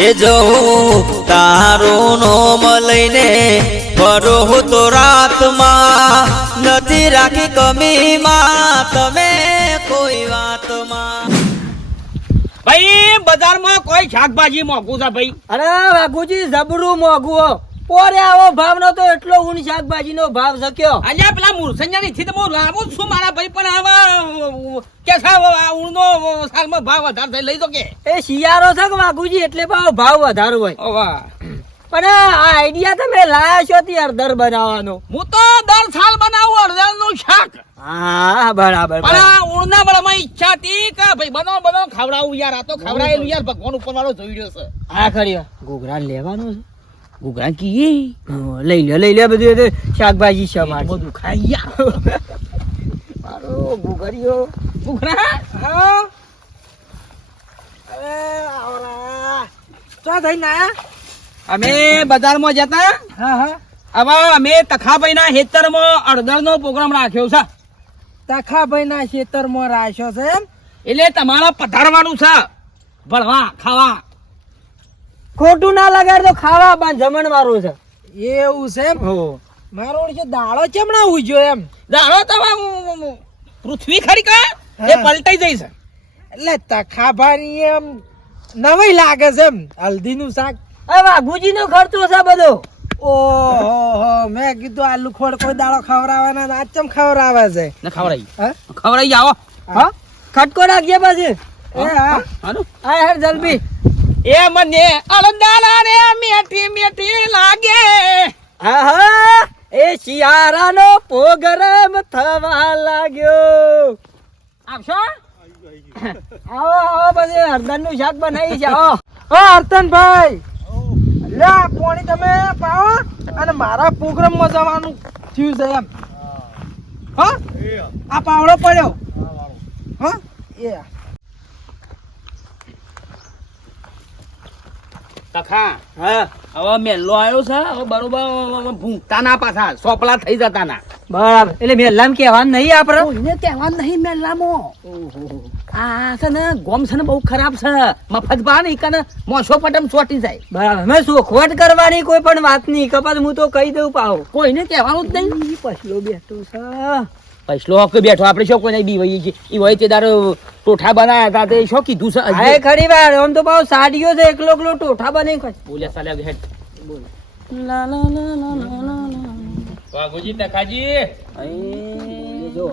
એ જવું તારું નોમ લઈને ફરો હું તો રાતમાં નથી રાખી કમીમાં. તમે કોઈ વાતમાં? ભાઈ બજારમાં કોઈ શાકભાજી મોંઘું છે ભાઈ? અરે વાઘુજી જબરું મોઘું હો. આવો ભાવ નો તો એટલો ઊંડ શાકભાજી નો ભાવ શક્યો. અલ્યા પેલા મુરસંજા ની થી હું લાવું છું મારા ભાઈ પણ આવા કે છે આ ઊંડનો સાલમાં ભાવ વધારે થઈ લઈ તો કે. એ શિયાળો છે કે એટલે ભાવ ભાવ વધારો હોય. ઓ વાહ. પણ આ આઈડિયા તમે લાયા છો તે અડધર બનાવવાનો. હું તો દર સાલ બનાવું અડધારનું શાક. હા બરાબર પણ આ બળમાં ઈચ્છા હતી કે ભાઈ બનો બનાવો ખવડાવું યાર. આ તો ખવડાયેલું યાર ભગવાન ઉપર વાળો જોઈ રહ્યો છે. હા ખરી. ઘોઘરા લેવાનું છે. ગુગરા કી હં, લઈ લે લઈ લે બધું શાકભાજી છે અમારે. બધું ખાઈ મારો ઘૂઘરીયો ગુગરા હા. અરે આવરા. ચો થઈને આયા? અમે બજારમાં જતા. હા હા. હવે અમે તખાભાઈ ના હેતરમાં અડધર પ્રોગ્રામ રાખ્યો છે. તખાભાઈના ખેતરમાં રાખ્યો છે એટલે તમારે પધારવાનું છે. ભણવા ખાવા. ખોટું ના લગાડ તો ખાવા પણ જમણ મારું છે. એવું છે એમ? હો. મારો ઓળખે કેમ ના ઉજ્યો એમ. દાળો તો પૃથ્વી ખરી કા એ પલટાઈ જઈ છે. એટલે તખાભાની એમ નવાઈ લાગે છે એમ. હલ્દી નું શાક. હવે વાઘુજી નો ખર્ચો છે બધો. ઓહો મેં કીધું આ લુખોડ કોઈ દાળો ખવડાવવાના ને આજ ચમ ખવડાવે છે? ને ખવડાઈ. હા? ખવડાઈ આવો. હા? ખટકો રાખજે પછી. એ હા. હા? હેર જલ્દી. એ મને અલંદાલા રે મેઠી મેઠી લાગે. હા હા એ શિયાળાનો પોગરમ થવા લાગ્યો. આવશો? આવો આવો પછી હરદનનું શાક બનાવી છે આવો. ઓ હરતનભાઈ લે પોણી તમે પાવો અને મારા પ્રોગ્રામમાં જવાનું થયું છે એમ. હા. આ પાવડો પડ્યો. હા એ હા? હવે મેલ્લો આવ્યો છે હવે બરોબર ભૂંગતા ના પાછા સોપલા થઈ જતા ના બરાબર. એટલે મેલામ કહેવાનું નહીં આપડે એને કહેવા નહીં મેલ્લામાં આ છે ને ગોમ છે ને બહુ ખરાબ છે. મફત નહીં કને મોસો પટમ ચોટી જાય. બરાબર. મેં કરવાની કોઈ પણ વાત નહીં. કપાસ હું તો કહી દઉં પાવ કોઈને કહેવાનું જ નહીં. પછલો બેઠો છે. પૈસલો હક બેઠો. આપણે શું નહીં બી વહી છે એ વહી તે તારો ટોઠા બનાયા હતા તે શું કીધું છે? અરે ખરી વાર આમ તો ભાવ સાડીઓ છે એકલો એકલો ટોઠા બને ખાય બોલ્યા સાલે હેડ વાઘુજી તકાજી અહીં જો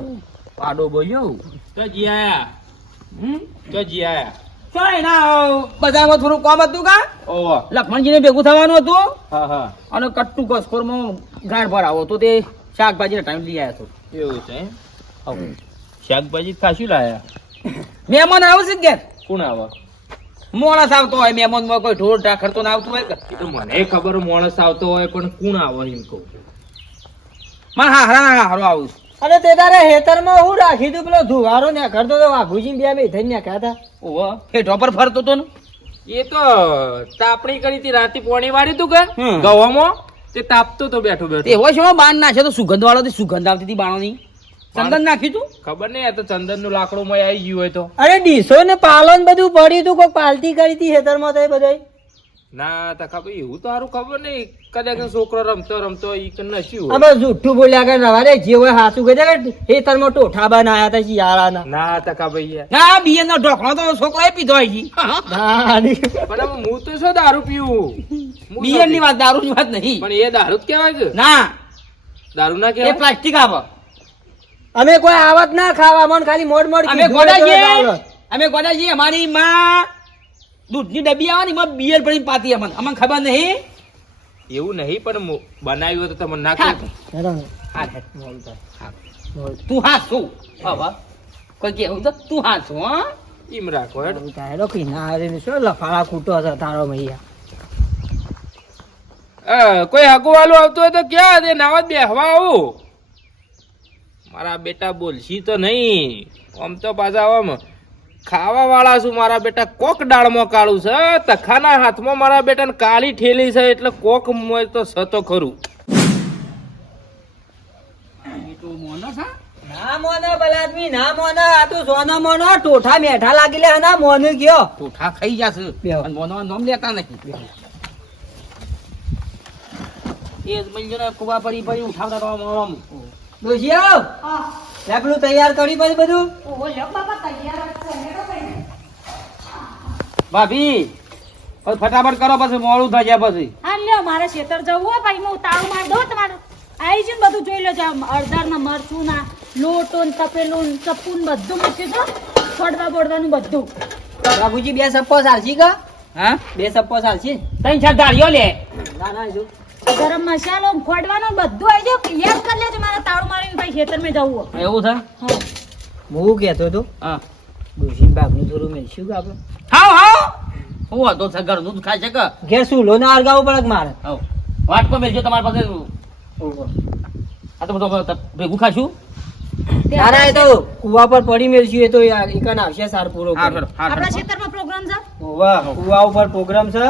પાડો બોલ્યો. તો જી આયા. હમ? તો જી આયા. ચાલ ના બધામાં થોડું કામ હતું કા? ઓહો. લખમણજીને ભેગું થવાનું હતું. હા હા. અને કટ્ટુ કસકોરમાં ગાઢ ભરાવો તો તે શાકભાજીનો ટાઈમ લઈ આવ્યા હતો એવું છે? શાકભાજી લાયા? મહેમાન આવશે કે ઘેર? કોણ આવે? મોણસ આવતો હોય મહેમાનમાં કોઈ ઢોર ઢાખર તો આવતું હોય કે? તો મને ખબર મોણસ આવતો હોય પણ કોણ આવે એમ કહું મારે હા હા હારો આવું અને તે તારે હેતરમાં હું રાખી દઉં પેલો ધુવારો ને કરતો તો વાઘુજી બે બે થઈ ને ખાતા. ઓહો હેઠો પર ફરતો તો ને? એ તો તાપણી કરી હતી રાતે પોણી વાળી તું કે ગવામાં? તે તાપતો તો બેઠો બેઠો. એવો છે બાણ નાખે તો સુગંધ વાળો તે સુગંધ આવતી હતી બાણોની. ચંદન નાખ્યું તું? ખબર નહીં આ તો ચંદનનું લાકડું માં આવી ગયું હોય તો. અરે ડીસો ને પાલન બધું પડ્યું તું કોઈ પાલટી કરી હતી હેતરમાં તો એ બધાય. ના તા ખબર એવું તો સારું ખબર નહીં. કદાચ છોકરો રમતો રમતો ઈ કે હોય. અમે જુઠ્ઠું બોલ્યા કે નવારે જે હોય હાચું કહી દે કે હેતરમાં ટોઠા બનાયા તા શિયાળાના. ના તા ભાઈ ના બીએ નો ઢોકળો તો છોકરાએ પીધો હોય છે ના, નહીં. પણ હું તો શું દારૂ પીવું? બીયરની વાત દારૂ ની વાત નહીં. પણ એ દારૂ જ કહેવાય છે? ના. દારૂ ના એ પ્લાસ્ટિક આવે અમે કોઈ આવત ના ખાવા મન ખાલી મોડ મોડ અમે ગોડા. અમે ગોડાજી અમારી માં દૂધની ડબ્બી આવે ને એમાં બિયર ભરીને પાતી અમને. અમને ખબર નહીં. એવું નહીં પણ બનાવ્યું હોય તો તમને ના હા. કહું. હા, હા. તું હાથ હવે કોઈ કેવું તો તું હા છું હા? એમ રાખો હેડ. કઈ ના આવે ને શું લફાળા ખૂટો હતો તારો મૈયા. અ, કોઈ હગવાલું આવતું હોય તો ક્યાં દે નાવા બેહવા આવું. મારા બેટા બોલશી તો નહીં. આમ તો પાછા આમ ખાવા વાળા છું મારા બેટા. કોક ડાળમાં કાળું છે તખાના હાથમાં મારા બેટાને કાળી ઠેલી છે એટલે કોક મોય તો સતો ખરું. ના મોને બલાદમી ના મોને. આ તો સોનો મોનો. ટોઠા મેઠા લાગી લે ના મોને ગયો. ટોઠા ખાઈ જશે મોનો નોમ લેતા નહીં એ જ મંજૂર કુવા પડી પડી ઉઠાવતા તો આમ આમ. ડોશી આવ તૈયાર કરી પછી બધું? ભાભી ફટાફટ કરો પછી મોડું થઈ જાય પછી. હા લ્યો મારે ખેતર જવું હોય ભાઈ હું તાળું માર દઉં તમારું. આવી છે બધું જોઈ લો છે અડધા ના મરચું ના લોટો ને તપેલું ને ચપ્પુ ને બધું મૂક્યું છે છોડવા બોડવાનું બધું. બાબુજી બે સપ્પો સાલસી કા? હા? બે સપ્પો સાલસી ત્રણ ચાર દાળીઓ લે. ના ના જો. ગરમ મસાલો ખોડવાનો બધું આવી જાવ યાદ કરી લેજો મારા તાળું મારી ભાઈ ખેતરમાં જવું હોય. એવું થાય હા. હું કહેતો હતો? હા. ડોશી બાપનું થોડું મેળશું કે આપણે હાવ હાવ! હું હતો છે ઘરનું જ ખાય છે કે? ઘેર શું ના અળગાવું પડે કે મારે? હાવ. વાટકો મેળજો તમારી પાસે. આ તો બધું ભેગું ખાશું. ના ના એ તો કુવા પર પડી મેળશું એ તો યાર આવશે સાર પૂરો હા આપણા ખેતરમાં પ્રોગ્રામ છે? કુવા ઉપર પ્રોગ્રામ છે?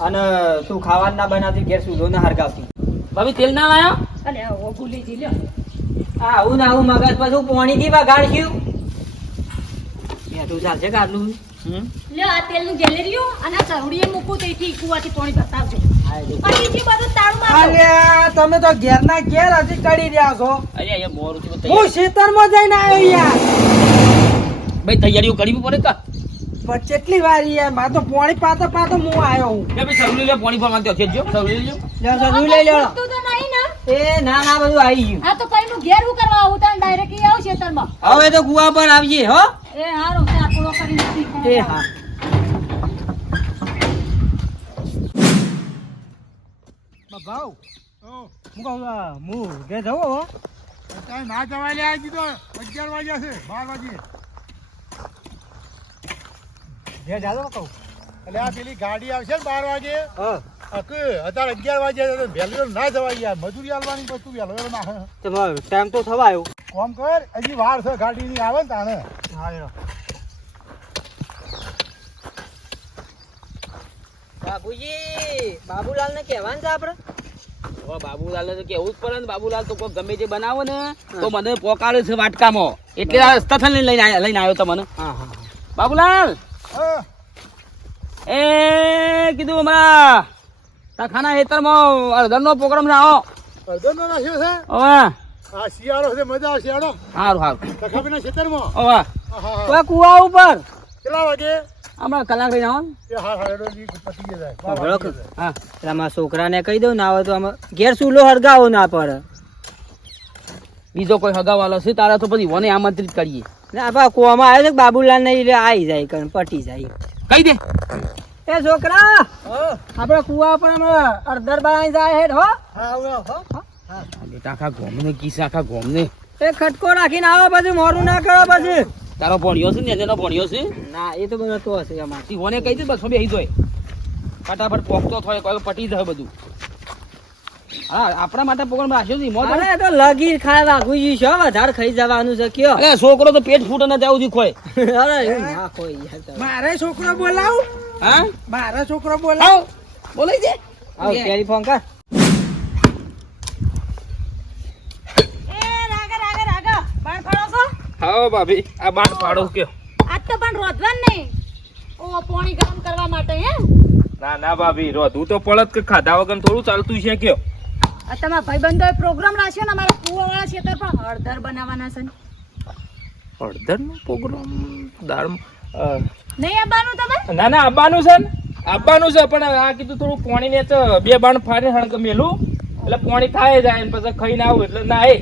અને તું ખાવાનું ના બનાવતી ઘેર સુલો ના હરગાવતી ભાભી તેલ ના લાયો? અલે ઓ ભૂલી જી લ્યો. આ આવું ના આવું મગજ પાછું પોણી થી વગાડશું તું ચાલશે કે આટલું લ્યો આ તેલનું ગેલેરીઓ અને આ ચવડીએ મૂકું તો એથી કુવાથી પોણી બતાવજો હા, એ તો. પછી જે બધું તાળું મારજો. અલ્યા તમે તો ઘેર ના ઘેર હજી કરી રહ્યા છો. અરે અહીંયા માં હું જઈને આવ્યો યાર. ભાઈ તૈયારીઓ કરવી પડે કા? પણ કેટલી વાર યાર મારે તો પોણી પાતો પાતો હું આવ્યો હું. બે ભાઈ સવલી લે પોણી દો છે જો લેજો. લ્યો, સજુ લઈ લો તું તો નહીં ને? એ ના ના બધું આવી ગયું. આ તો કઈ નું ઘેર હું કરવા આવું તાણ ડાયરેક્ટ આવું ખેતરમાં હવે તો કુવા પર આવજે હો. એ હારો આ પૂરો કરી નથી એ હા. ભાવ? હું. કહું હું ઘેર જવો હો. ના જવાય લે આવી દીધો અગિયાર વાગ્યા છે બાર વાગે ઘેર જાજો કહું એટલે આ પેલી ગાડી આવશે ને બાર વાગે. અત્યારે અગિયાર વાગે વહેલો ના જવાય યાર. મજૂરી આલવાની વસ્તુ તું વહેલો વહેલો ના. ટાઈમ તો થવા આવ્યો કોમ કર હજી વાર છે ગાડીની આવે ને તાને હા બાબુજી બાબુલાલ ને કહેવાનું છે આપડે? હવે બાબુલાલ તો કેવું જ પડે ને. બાબુલાલ તો કોઈ ગમે તે બનાવો ને તો મને પોકારે છે વાટકામાં. એટલે આ સ્થળ લઈને લઈને આવ્યો તો મને. હા હા. બાબુલાલ! એ કીધું હમણાં તખાના હેતરમાં અડધરનો પ્રોગ્રામ છે આવો. અડધો રાખ્યો છે? હવે. આ શિયાળો છે મજા શિયાળો. સારું સારું તખાપીના ખેતરમાં? હવે. કોઈ કુવા ઉપર. કેટલા વાગે? હમણાં કલાક આવો હા એટલે છોકરાને કહી દઉં ને આવે તો આમાં ઘેર સુલો હરગાવો ના પડે બીજો કોઈ હગાવાલો છે તારા તો પછી વને આમંત્રિત કરીએ. ના બા કુવામાં આવ્યો છે બાબુલાલ ને એટલે આવી જાય કણ પટી જાય. કહી દે. એ છોકરા આપડે કુવા પર અડધર બાઈ જાય હેડ હો. હા આવો, આવો. બેટા આખા ગોમને કિસ આખા એ ખટકો રાખીને આવો પછી મોરું ના કરો પછી. તારો ભણ્યો છે ને એનો ભણ્યો છે? ના એ તો બધું તો હશે અમારે. તી વને કહી દે બસો બેસી જોય. ફટાફટ પોખતો થાય કોઈ પટી જાય બધું. હા આપણા માટે પ્રોગ્રામ રાખ્યો છે મોજ અરે તો લગી ખાય વાઘુજી છો વધારે ખાઈ જવાનું છે કયો. અરે છોકરો તો પેટ ફૂટ ના જાવ ખોય. અરે ના કોઈ મારે છોકરો બોલાવ? હા? મારે છોકરો બોલાવ? બોલાઈ દે. આવ ટેલિફોન કર. બાર છો? હા ભાભી. આ બાટ પાડો કયો. આજ તો પણ રોધવાન નહીં. ઓ પોણી ગરમ કરવા માટે હે? ના ના ભાભી. રોધવું તો પડત કે ખાધા વગર થોડું ચાલતું છે કયો. તમારા ભાઈબંધોએ પ્રોગ્રામ રાખ્યો ને અમારા કુવાવાળા ખેતર પર? હળદર બનાવવાના છે. હળદરનો પ્રોગ્રામ દાળ નહીં આવવાનું તમે? ના ના આવવાનું છે ને. આવવાનું છે પણ આ કીધું થોડું પાણી ને તો બે બાણ ફાડીને હણક મેલું એટલે પાણી થાય જાય પછી ખાઈને આવું એટલે ના એ.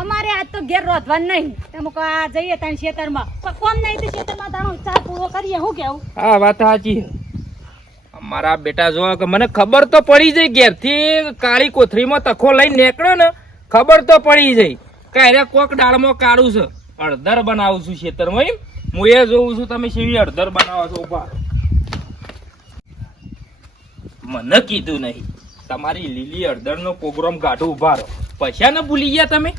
અમારે આજ તો ઘેર રોધવાનું નહીં. તમે કહો આ જઈએ ત્યાં ખેતરમાં. પણ કોમ નહીં તો ખેતરમાં તાણો ચા પૂરો કરીએ હું કેવું? હા વાત સાચી મારા બેટા જો કે મને ખબર તો પડી જાય ઘેરથી કાળી કોથળીમાં તખો લઈને નીકળ્યો ને ખબર તો પડી જઈ કાંઈ કોક ડાળમાં કાઢું છે. અડધર બનાવું છું ખેતરમાં એમ. હું એ જોઉં છું તમે શેવી અડધર બનાવો છો ઊભા. મને કીધું નહીં. તમારી લીલી અડધરનો પ્રોગ્રામ ગાઢો ઊભા રહો. પૈસા ને ભૂલી ગયા તમે?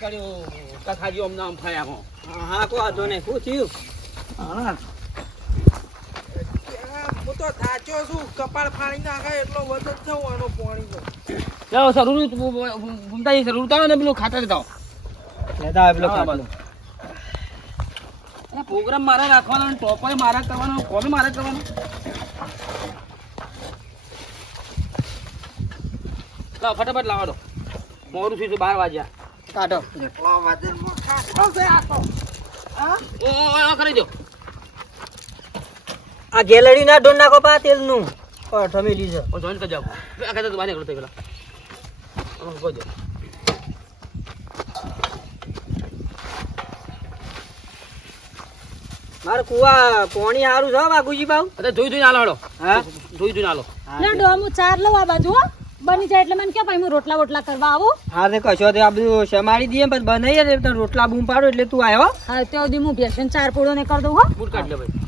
કર્યો. કથાજી અમને આમ ફાયા હા. કો વાંધો નહીં. શું થયું? હું તો થાચો છું કપાળ ફાડી નાખે એટલો વજન થવાનો પાણી જાઓ સરું ઘૂમતા જઈ સરું ઉતારો ને પેલું ખાતર લેતા લેતા આવે પેલો ખાવાનું. પ્રોગ્રામ મારા રાખવાનો અને મારા મારે કરવાનો કોમે મારે કરવાનો? લાવ ફટાફટ લાવો દો. મોડું થયું બાર વાગ્યા. કાઢો. ઓ આ ઓ, ઓ, કરી દો. આ ગેલેડી ના ડોન નાખો પા તેલનું ઠમેલી છે. ઓ જોઈન કરી જાઓ આ કહેતો તો બાને કરતો પેલા આમાં કહો દો મારે કુવા પોણી સારું છે બાગુજી બાઉ. અરે જોઈ જોઈને હાલો હાલો. હા? જોઈ જોઈને હાલો. ના ડોમું ચાર લઉં આ બાજુ હો. બની જાય એટલે મને કે ભાઈ હું રોટલા બોટલા કરવા આવું. હા તે કશો તે આ બધું સમારી દઈએ પણ બનાવીએ ને રોટલા બૂમ પાડો એટલે તું આવ્યો હા. ત્યાં સુધી હું ભેસન ચાર પોળો ને કરી દઉં હો. બૂટ કાઢ લે ભાઈ.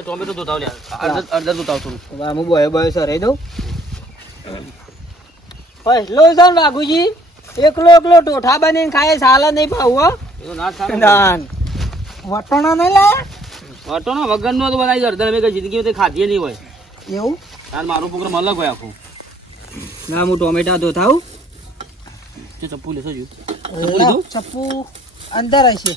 એ ટોમેટો ધોતાવ લે અડધર અડધર ધોતાવ થોડું હવે બોય બોય સરાઈ દઉં. ફસલો છે ને એકલો એકલો ટોઠા બનીને ખાય સાલા નહીં પાવું હો. ના થાય. નાન વટોણા નહીં લાયા? ઓટો નો તો બનાવી અડધર મેં કઈ જિંદગી તે ખાધી નહીં હોય. એવું? તાર મારું પ્રોગ્રામ અલગ હોય આખું. ના હું ટોમેટા ધોતાવું જે ચપ્પુ લેશો જો. ચપ્પુ અંદર હશે.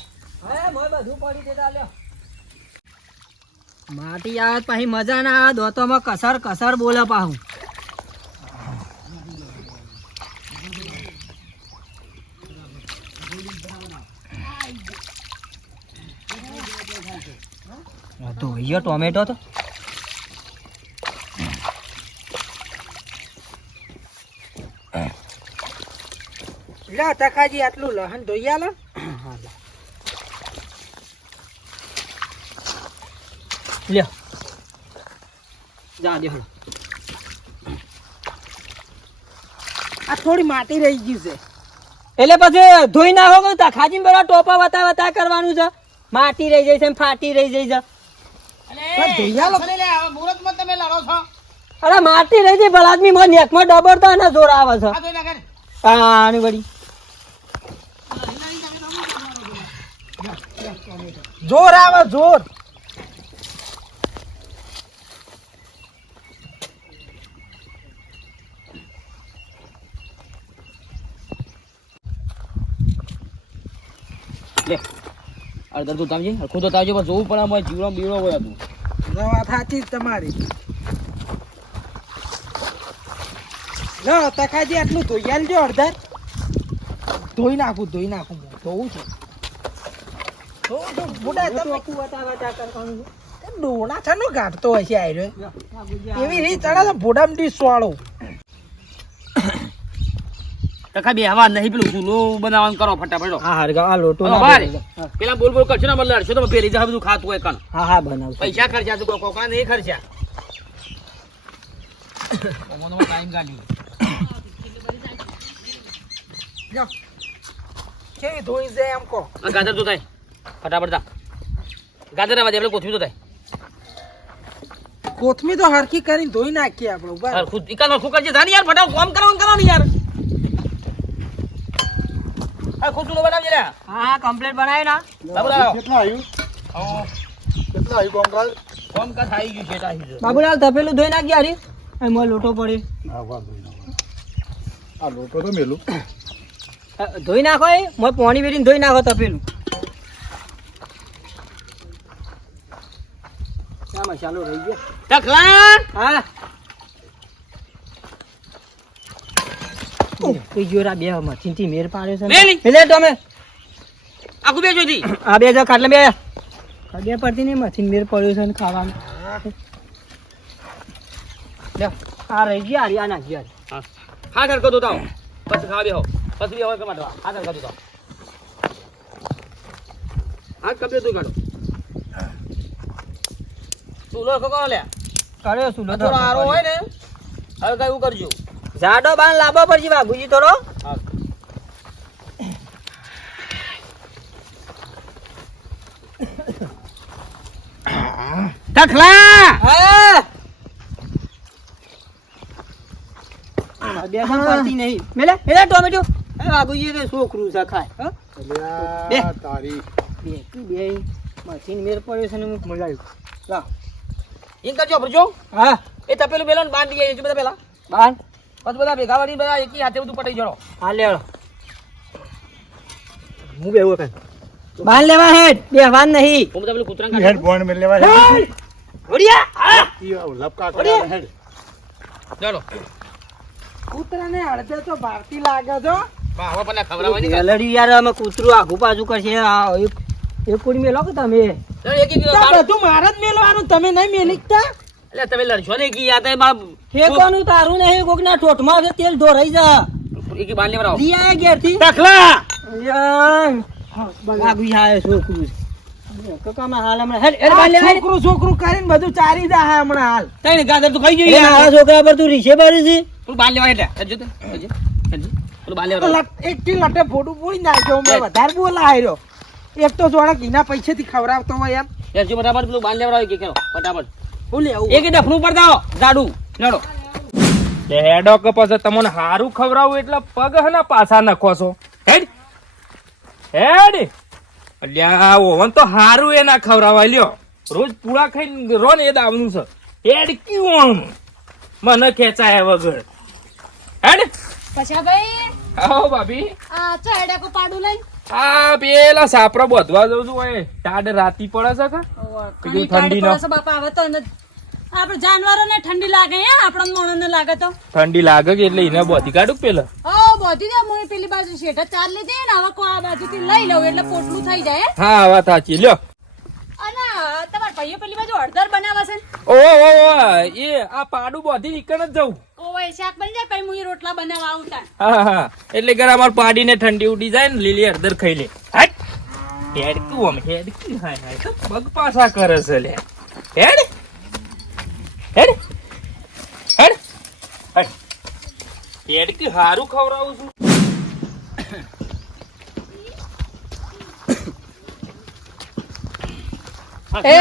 માટી આવે પછી મજા ના આવે, દોતોમાં કસર કસર બોલે પાહું ધોઈયો ટોમેટો તો. લા, તકાજી આટલું લહન ધોઈ આલો. લ્યો જા દે આ થોડી માટી રહી ગઈ છે. એટલે પછી ધોઈ નાખો કે તખાજી પેલા ટોપા વતા વતા કરવાનું છે. માટી રહી જાય છે ને ફાટી રહી જાય છે. અરે માટી રહી જાય ભલા આદમી માં નેકમાં ડબડતા અને જોર આવે છે. હા આની વળી. જોર આવે જોર. લે. અડધર તું છે ખુદ તો છે પણ જોવું પણ આમાં જીવડો બીવડો હોય તું વાત સાચી જ તમારી. લો તકાજી આટલું ધોઈ આલજો અડધા. ધોઈ નાખું ધોઈ નાખું હું. ધોવું છું. ધોવું છું. બુડા તમે કરવાનું ડોણા છે નો ગાંઠતો હશે આયરો. એવી રીત ચડા તો ભોડામ ડીશ વાળો ટકા બે હવા નહીં પેલું ચૂલો બનાવવાનું કરો ફટાફટ હા હા આ લોટો પેલા બોલ બોલ કરશો ને મતલબ અડશો તો પેલી જશે બધું ખાતું હોય કણ. હા હા બનાવ પૈસા ખર્ચા તું કોકા નહીં ખર્ચા ટાઈમ કાઢી લ્યો. ધોઈ જાય એમ કહો. આ ગાજર તો થાય ફટાફટ તા ગાજર આવા દે આપણે કોથમીર તો થાય કોથમી તો હરખી કરીને ધોઈ નાખીએ આપણે ઉપર. હરખું ઇકાન હરખું કરજે. ધાની યાર ફટાફટ કામ કરવાનું કરવાનું યાર. હરખું ચૂલો બનાવજે લે હા કમ્પ્લીટ બનાવી ના. બાબુલાલ કેટલા આવ્યું કેટલા આવ્યું કામકાજ કોમ કા થઈ ગયું છે છે. બાબુલાલ તપેલું ધોઈ નાખી હારી. એમાં લોટો પડે. આ લોટો તો મેલું. ધોઈ નાખો એ. મોય પાણી વેરીને ધોઈ નાખો તપેલું આ મસાલો રહી ગયો ટકલા હા. કોઈ જોરા બે મથીથી મેર પાડ્યો છે મેલી. એટલે તમે આખું બે જોઈતી આ બે જો ખાટલે બે. ખબર પડતી નહીં મથીને મેર પડ્યો છે ને ખાવાનું. લ્યો, આ રહી ગઈ આ નાખી હારી. હા. હા હરખો તો તાવ પછી ખાવા બેહો. પછી બેહો કે માટવા હા હરખો તો તાવ હા કબે તું કાઢો. ચૂલો હરખો લે. અરે શું લો આરો હોય ને હવે કયું કરજો. જાડો બાણ લાંબો પડશે બાબુજી થોડો. મશીન મેર પડ્યો છે ને હું એમ કરજો ભરજો. હા. એ તપેલું પેલા બાંધી જાય બધા પેલા. બાન બસ બધા ભેગા વાળી બધા એકી હાથે બધું પટાઈ જડો. હા લેવડો હું બેવું કઈ? બાન લેવા હેડ બેહવાન નહીં. હું બધા પેલું કૂતરા હેડ બોન મેં લેવા હેડ લપકા કર્યા હેડ. ચલો કૂતરાને અડધે તો ભારતી લાગે છો. યાર અમે કૂતરું આગુ કરશે. આ એક એક કુડી મેલો કે તમે? એક એકી બધું મારે જ મેલવાનું તમે નહીં મેલીકતા? એટલે તમે લડશો ને એકી યાદ બાપ ઠેકોનું તારું નહીં કોક ના ઠોઠમાં છે તેલ ઢોરાઈ જા. એકી બાર લેવડાવો. લઈ આયા ઘેરથી. ટકલા આગુ જાય છોકરું. કકામાં હાલ હમણાં. હેડ હેડ બાર આ લેવા હેડ. છોકરું છોકરું કરીને બધું ચારી જાય હમણાં હાલ. તઈને ગાજર તો ખાઈ એટલે જોઈએ છોકરા પર તું રીસે બારી છે. પેલું બાર લેવા એટલે. હેડજો તો હેડજો હેડજો બાર લેવડાવો એક થી લટે ફોટું પૂરી નાખ્યો હમણાં. વધારે બોલાય રહ્યો. એક તો જોડે ઘીના પૈસેથી ખવડાવતો હોય એમ. ફટાફટ પેલું બાર લેવડાવો કે કરો ફટાફટ. હું એક ડફનું પર દાઓ દાડુ લડો તે કે પછી તમને હારું ખવરાવું એટલે પગ હના પાછા નખો છો. હેડ. હેડ. અલ્યા ઓવન તો હારું એ ના લ્યો. રોજ પૂળા ખાઈને રો ને એ દાવનું છે. હેડ ક્યું મને ખેંચાય વગર. હેડ. પછી ભાઈ? આવો ભાભી. આ ચડે કો પાડું લઈ આ પેલા સાપરો બધવા જવું છું. ઓય ટાઢ રાતી પડે છે કે? ઠંડી ઠંડી નો. બાપા આવે તો આપણે જાનવરોને ઠંડી લાગે હે આપણને મોણોને લાગે તો. ઠંડી લાગે કે એટલે એને બોધી કાઢું પેલા? ઓ બોધી દે હું પેલી બાજુ શેઠ ચાર લીધી ને હવે કો આ બાજુથી લઈ લઉં એટલે પોટલું થઈ જાય હે. હા વાત સાચી. લ્યો. અને તમારા ભાઈઓ પેલી બાજુ હળદર બનાવે છે ઓ ઓ ઓ એ આ પાડું બોધી નીકળ જ જવું. ઓય શાક બની જાય પછી હું રોટલા બનાવવા આવતા હા હા એટલે ઘર અમાર પાડીને ઠંડી ઉડી જાય ને લીલી હળદર ખાઈ લે. હેડ હેડ હેડકું. હાય હાય. તો પગ પાછા કરે છે લે? હેડ. હેડ. હેડ. હેડ. હેડકું હારું ખવડાવું છું. એ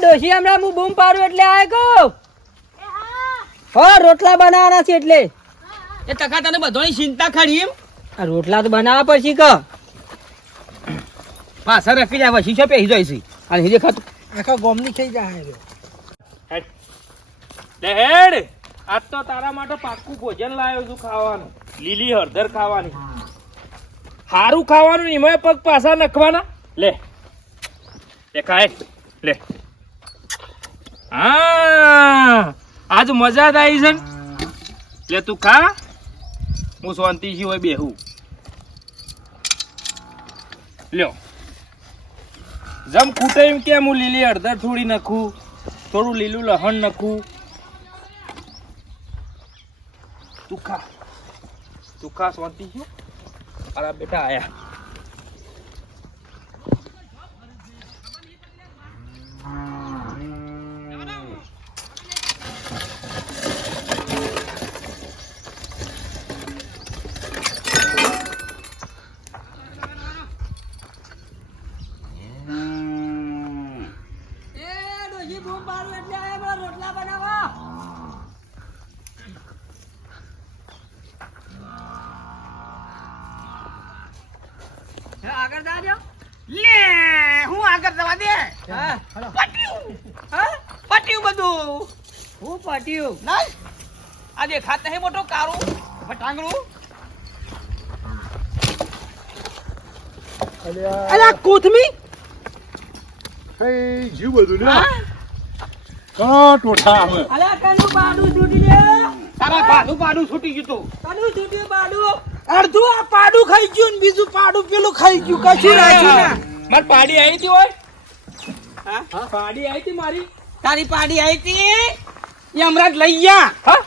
ડોશી હમણાં હું બૂમ પાડું એટલે આ કહું હો. રોટલા બનાવવાના છે એટલે. એ તકા તને બધોની ચિંતા ખરી એમ? આ રોટલા તો બનાવવા પડશે ક. પાછા રખી જાય પછી છે પેહી જાય છે અને હિજે ખાતું આખા ગોમની થઈ જાય લે હેડ. આજ તો તારા માટે પાક્કું ભોજન લાવ્યો છું ખાવાનું. લીલી હળદર ખાવાની. સારું ખાવાનું એમાં પગ પાછા નખવાના. લે. લે ખાય લે. હા. આજ મજા જ આવી છે? લે, તું ખા. હું શાંતિથી હોય બેહું. લ્યો. જમ ખૂટે એમ કેમ હું લીલી હળદર થોડી નાખું? થોડું લીલું લહણ નાખું? તું ખા તું ખા શાંતિ છે અરે બેટા આયા આગળ જાજો લે હું આગળ જવા દે. પટ્યું. હા? પટ્યું બધું. હું પાટ્યું. નહીં આ દેખાત નહીં મોટો કારું. ફટાંગડું અલા કોથમી હઈ જીવ બધું લ્યો. કા ટોઠા અમે અલા કનું પાડું છૂટી દે તારા છૂટી ગયું તું. કનું છૂટ્યું અડધું આ પાડું ખાઈ ગયું ને બીજું પાડું પેલું ખાઈ ગયું. કશું રાખ્યું ના. મારી પાડી આવી હતી હોય હા? પાડી આવી હતી મારી. તારી પાડી આવી હતી? એ હમણાં લઈ ગયા હા.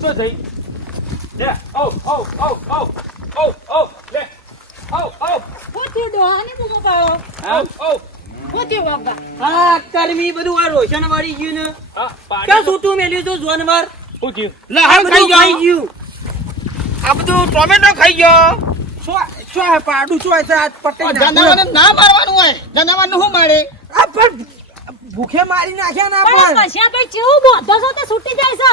તો થઈ? લે ઓ ઓ ઓ ઓ ઓ ઓ લે. ઓ ઓ હું થયું ડોહાની બૂમો પાડો. ઓ ઓ હું થયું હા કરમી બધું આ રોશન વાળી ગયું ને. હા પાડી છૂટું મેલ્યું તું જોનવર ખાઈ ખાઈ ગયું. આ બધું ટોમેટો ખાઈ ગયો. શું શું પાડું? શું છે? આ પટાઈ જનાવરને નાખ્યું. ના મારવાનું હોય. જનાવરને શું મારે? આ પણ ભૂખે મારી નાખ્યા ના પણ પણ. પછી ભાઈ કેવું બોધો છો? તે છૂટી જાય છે.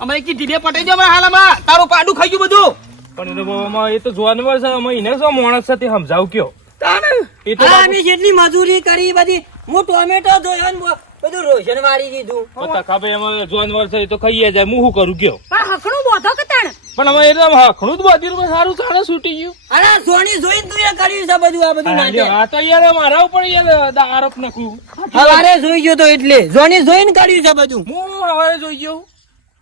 અમે કી ઢીલે પટાઈ ગયો હાલ તારું પાડું ખાઈ ગયું બધું. પણ એ તો બાબામાં એ તો જાનવર છે. અમે એને શું માણસ છે તે સમજાવ કયો? તાને? એ તો અમે જેટલી મજૂરી કરી બધી હું ટોમેટો ધોયો બધું રોશન વાળી દીધું. પતા ખાબે એમાં જાનવર છે એ તો ખાઈએ જાય. હું શું કરું કયો? પણ હકણું બોધો કે તાણ? પણ અમે એટલે ઘણું જ બાંધ્યું સારું ચાલે છૂટી ગયું. અરે સોની જોઈ તું એ કર્યું છે બધું આ બધું નાટક આ તો યાર મારા ઉપર યાર આરોપ નખું સવારે જોઈ ગયો તો એટલે. જોની જોઈને કર્યું છે બધું. હું હવે જોઈ ગયો?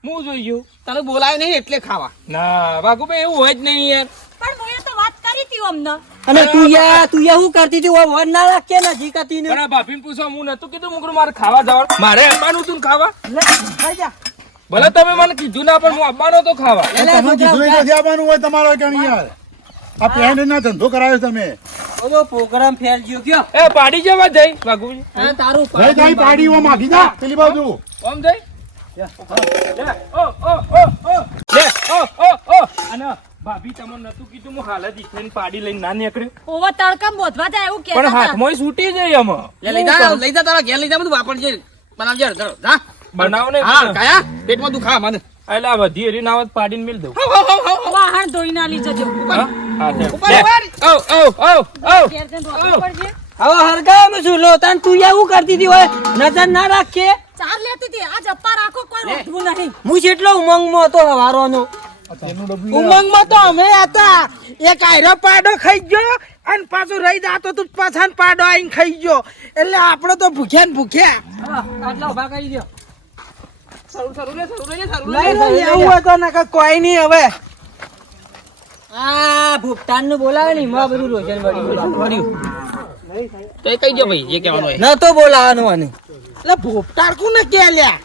હું જોઈ ગયો? તને બોલાય નહીં એટલે ખાવા. ના બાકુભાઈ એવું હોય જ નહીં યાર. પણ હું તો વાત કરી હતી અમને અને તું યા તું યા હું કરતી હતી? વન ના રાખે ને જીકાતી ને. બરાબર ભાભીને પૂછો હું નતું કીધું મુકરું મારે ખાવા જવાનું. મારે આવવાનું માનું તું ખાવા? લે જા. ભલે તમે મને કીધું ના પણ હું આવવાનો તો ખાવા. તમે કીધું નથી આવવાનું હોય તમારો કેમ યાર? આ પેન્ટ ના ધંધો કરાયો તમે. ઓલો પ્રોગ્રામ ફેર ગયો કયો એ પાડી જવા જઈ બાકુજી હા તારું ભાઈ તારી પાડી. ઓ માગી જા પેલી બાજુ. ઓમ જઈ. લે ઓ ઓ ઓ ઓ. લે ઓ ઓ ઓ. અને ભાભી તમને નતું કીધું હું હાલ જ ઈચ્છીને પાડી લઈને ના નીકળ્યો. ઓવા તડકામાં બોધવા જાય એવું પણ કહેતા હતા. હાથમાં છૂટી જાય આમાં લે લઈ જા લઈ જા તારા ઘેર લઈ જા બધું વાપરજે. બનાવજે ધરો જા. બનાવો ને હા કયા પેટમાં દુખા મને એટલે આ બધી નાવત પાડીને મેલ દઉં. વાહણ ધોઈને આલી જજો. હા? હા, લે. ઉપર, ઓ, ઓ, ઓ, ઓ. ઘેર જઈને રોટલું પડજે. હવે હરગાવ છું લો તાન તું એવું કરતી હતી હોય? નજર ના રાખે ચાર લેતી હતી. આ જપ્પા રાખો કોઈ રોધવું નહીં. હું જેટલો ઉમંગમાં હતો હવારોનો ઉમંગમાં તો અમે હતા. એક આયરો પાડો ખાઈ ગયો અને પાછું રહી જાતો તું પાછા પાડો આઈને ખાઈ ગયો. એટલે આપણે તો ભૂખ્યા ને ભૂખ્યા. આટલા ઊભા કરી દો સારું સારું લે સારું લે સારું લે એવું હોય તો નકર કોઈ નહીં હવે. આ ભૂપતાનનું બોલાવે ને એમાં બધું રોશન વળી તો એ કહી દો ભાઈ જે કહેવાનું હોય. ન તો બોલાવાનું અને એટલે કોને કે લ્યા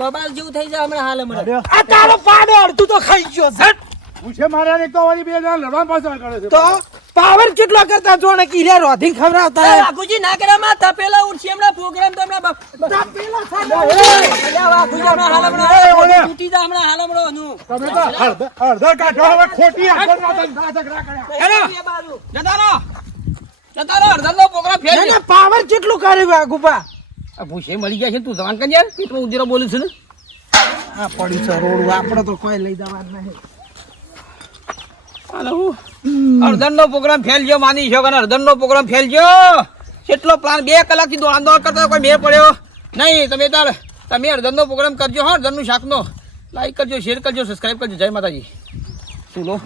બબાલ જેવું થઈ જાય હમણાં હાલ હમણાં. આ તારો પાડો અડધું તો ખાઈ ગયો. પૂછે માર્યા ને તો બે જણા લડવા પાછળ કરે છે. તો? પાવર કેટલો કરતા જોણે કીરે રોધી ખવડાવતા હે. વાઘુજી નાગરામાં તપેલા ઉડશે હમણાં પ્રોગ્રામ તો હમણાં તપેલા. અલ્યા વાઘુજી હમણાં હાલ ઓલે. તૂટી જા હમણાં હાલમણો નું. તમે તો અડધા અડધા કાઢો હવે ખોટી આગળ ના ધંધા ઝઘડા કર્યા હેલો જતારો બાજુ. જતા રહો જતા રહો હળદરનો પ્રોગ્રામ ફેર ના, ના, પાવર કેટલું કરે વાઘુપા આ ભૂસે મળી ગયા છે તું જવાન કરી યાર પેટમાં ઉંદીરો બોલું છું ને આ પડ્યું છે રોડ આપણે તો કોઈ લઈ જવા જ નહીં અડધન નો પ્રોગ્રામ ફેલ ગયો માની છો કે અડધન નો પ્રોગ્રામ ફેલ ગયો કેટલો પ્લાન બે કલાકથી દોડ દોડ કરતા કોઈ મેળ પડ્યો. નહીં, તમે તાર તમે અડધન નો પ્રોગ્રામ કરજો હા અડધનનું શાક નો લાઈક કરજો શેર કરજો સબસ્ક્રાઈબ કરજો. જય માતાજી. શું લો?